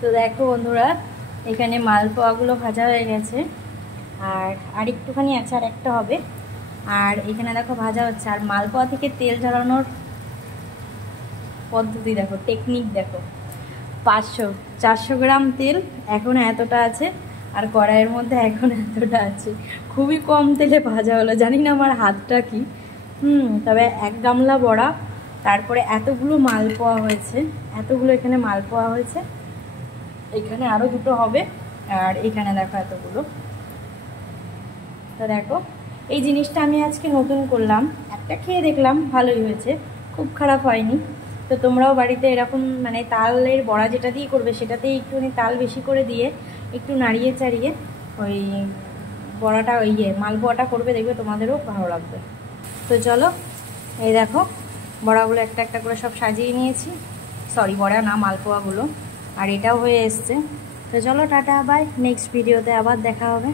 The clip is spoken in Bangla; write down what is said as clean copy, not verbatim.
তো দেখো বন্ধুরা, এখানে মালপোয়াগুলো ভাজা হয়ে গেছে, আর একটুখানি আছে, আর একটা হবে। আর এখানে দেখো ভাজা হচ্ছে, আর মালপোয়া থেকে তেল ঝরানোর পদ্ধতি দেখো, টেকনিক দেখো। 400 গ্রাম তেল এখন এতটা আছে, আর কড়াইয়ের মধ্যে এখন এতটা আছে। খুবই কম তেলে ভাজা হলো, জানি না আমার হাতটা কি। তবে 1 গামলা বড়া, তারপরে এতগুলো মালপোয়া হয়েছে, এতগুলো এখানে মালপোয়া হয়েছে। এখানে আরও দুটো হবে, আর এখানে দেখো এতগুলো। তো দেখো, এই জিনিসটা আমি আজকে নতুন করলাম, একটা খেয়ে দেখলাম, ভালোই হয়েছে, খুব খারাপ হয়নি। তো তোমরাও বাড়িতে এরকম মানে তালের বড়া যেটা দিয়ে করবে, সেটাতেই একটুখানি তাল বেশি করে দিয়ে একটু নাড়িয়ে চাড়িয়ে ওই বড়াটা, মালপোয়াটা করবে, দেখবে তোমাদেরও ভালো লাগবে। তো চলো, এই দেখো বড়াগুলো একটা একটা করে সব সাজিয়ে নিয়েছি, সরি বড়া না, মালপোয়াগুলো। আর এটাও হয়ে এসছে। তো চলো, টাটা, বাই, নেক্সট ভিডিওতে আবার দেখা হবে।